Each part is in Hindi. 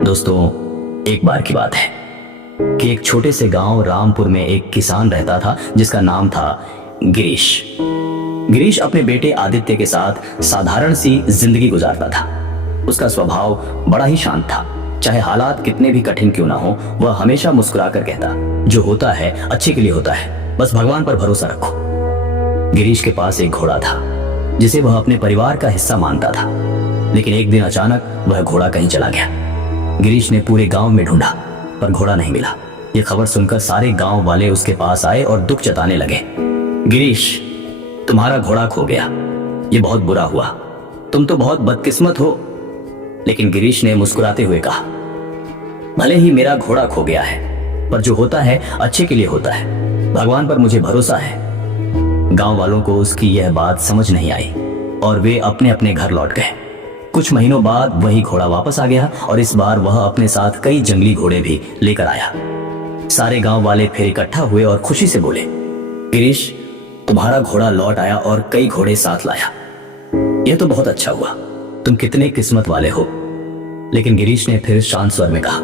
दोस्तों, एक बार की बात है कि एक छोटे से गांव रामपुर में एक किसान रहता था जिसका नाम था गिरीश। गिरीश अपने बेटे आदित्य के साथ साधारण सी जिंदगी गुजारता था। उसका स्वभाव बड़ा ही शांत था। चाहे हालात कितने भी कठिन क्यों ना हो, वह हमेशा मुस्कुराकर कहता, जो होता है अच्छे के लिए होता है, बस भगवान पर भरोसा रखो। गिरीश के पास एक घोड़ा था जिसे वह अपने परिवार का हिस्सा मानता था, लेकिन एक दिन अचानक वह घोड़ा कहीं चला गया। गिरीश ने पूरे गांव में ढूंढा पर घोड़ा नहीं मिला। यह खबर सुनकर सारे गांव वाले उसके पास आए और दुख जताने लगे। गिरीश, तुम्हारा घोड़ा खो गया, ये बहुत बुरा हुआ, तुम तो बहुत बदकिस्मत हो। लेकिन गिरीश ने मुस्कुराते हुए कहा, भले ही मेरा घोड़ा खो गया है, पर जो होता है अच्छे के लिए होता है, भगवान पर मुझे भरोसा है। गांव वालों को उसकी यह बात समझ नहीं आई और वे अपने अपने घर लौट गए। कुछ महीनों बाद वही घोड़ा वापस आ गया और इस बार वह अपने साथ कई जंगली घोड़े भी लेकर आया। सारे गांव वाले फिर इकट्ठा हुए और खुशी से बोले, गिरीश, तुम्हारा घोड़ा लौट आया और कई घोड़े साथ लाया। यह तो बहुत अच्छा हुआ, तुम कितने किस्मत वाले हो। लेकिन गिरीश ने फिर शांत स्वर में कहा,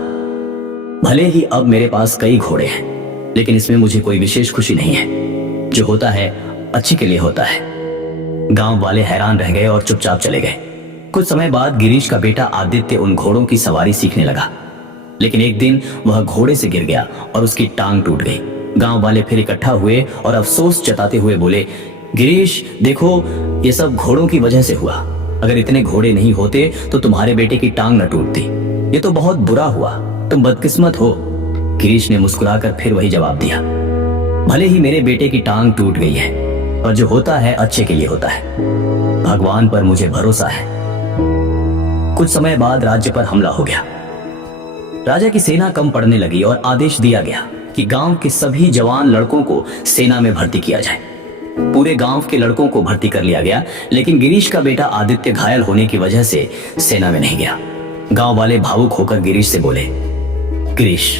भले ही अब मेरे पास कई घोड़े हैं, लेकिन इसमें मुझे कोई विशेष खुशी नहीं है। जो होता है अच्छे के लिए होता है। गांव वाले हैरान रह गए और चुपचाप चले गए। कुछ समय बाद गिरीश का बेटा आदित्य उन घोड़ों की सवारी सीखने लगा, लेकिन एक दिन वह घोड़े से गिर गया और उसकी टांग टूट गई। गांव वाले फिर इकट्ठा हुए और अफसोस जताते हुए बोले, गिरीश, देखो, ये सब घोड़ों की वजह से हुआ। अगर इतने घोड़े नहीं होते तो तुम्हारे बेटे की टांग न टूटती। ये तो बहुत बुरा हुआ, तुम बदकिस्मत हो। गिरीश ने मुस्कुराकर फिर वही जवाब दिया, भले ही मेरे बेटे की टांग टूट गई है, पर जो होता है अच्छे के लिए होता है। भगवान पर मुझे भरोसा है। कुछ समय बाद राज्य पर हमला हो गया। राजा की सेना कम पड़ने लगी और आदेश दिया गया कि गांव के सभी जवान लड़कों को सेना में भर्ती किया जाए। पूरे गांव के लड़कों को भर्ती कर लिया गया, लेकिन गिरीश का बेटा आदित्य घायल होने की वजह से सेना में नहीं गया। गांव वाले भावुक होकर गिरीश से बोले, गिरीश,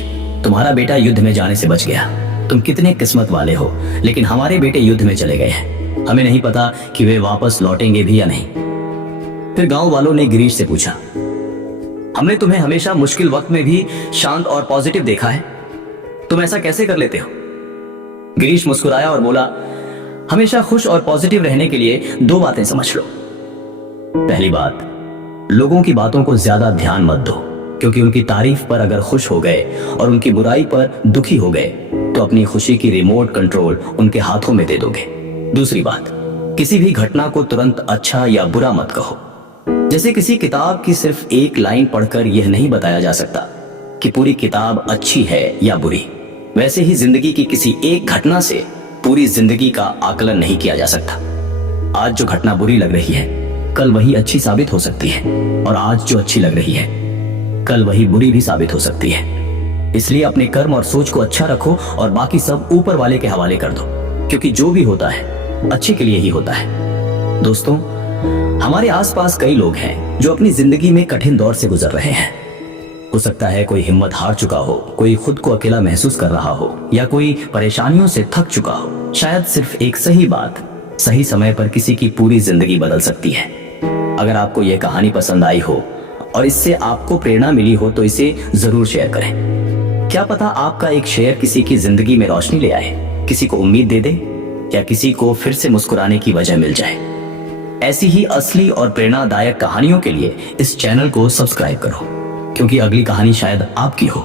तुम्हारा बेटा युद्ध में जाने से बच गया, तुम कितने किस्मत वाले हो। लेकिन हमारे बेटे युद्ध में चले गए हैं, हमें नहीं पता कि वे वापस लौटेंगे भी या नहीं। फिर गांव वालों ने गिरीश से पूछा, हमने तुम्हें हमेशा मुश्किल वक्त में भी शांत और पॉजिटिव देखा है, तुम ऐसा कैसे कर लेते हो। गिरीश मुस्कुराया और बोला, हमेशा खुश और पॉजिटिव रहने के लिए दो बातें समझ लो। पहली बात, लोगों की बातों को ज्यादा ध्यान मत दो, क्योंकि उनकी तारीफ पर अगर खुश हो गए और उनकी बुराई पर दुखी हो गए तो अपनी खुशी की रिमोट कंट्रोल उनके हाथों में दे दोगे। दूसरी बात, किसी भी घटना को तुरंत अच्छा या बुरा मत कहो। जैसे किसी किताब की सिर्फ एक लाइन पढ़कर यह नहीं बताया जा सकता कि पूरी किताब अच्छी है या बुरी, वैसे ही जिंदगी की किसी एक घटना से पूरी जिंदगी का आकलन नहीं किया जा सकता। आज जो घटना बुरी लग रही है, कल वही अच्छी साबित हो सकती है, और आज जो अच्छी लग रही है, कल वही बुरी भी साबित हो सकती है। इसलिए अपने कर्म और सोच को अच्छा रखो और बाकी सब ऊपर वाले के हवाले कर दो, क्योंकि जो भी होता है अच्छे के लिए ही होता है। दोस्तों, हमारे आसपास कई लोग हैं जो अपनी जिंदगी में कठिन दौर से गुजर रहे हैं। हो सकता है कोई हिम्मत हार चुका हो, कोई खुद को अकेला महसूस कर रहा हो, या कोई परेशानियों से थक चुका हो। शायद सिर्फ एक सही बात सही समय पर किसी की पूरी जिंदगी बदल सकती है। अगर आपको यह कहानी पसंद आई हो और इससे आपको प्रेरणा मिली हो तो इसे जरूर शेयर करें। क्या पता आपका एक शेयर किसी की जिंदगी में रोशनी ले आए, किसी को उम्मीद दे दे, या किसी को फिर से मुस्कुराने की वजह मिल जाए। ऐसी ही असली और प्रेरणादायक कहानियों के लिए इस चैनल को सब्सक्राइब करो, क्योंकि अगली कहानी शायद आपकी हो।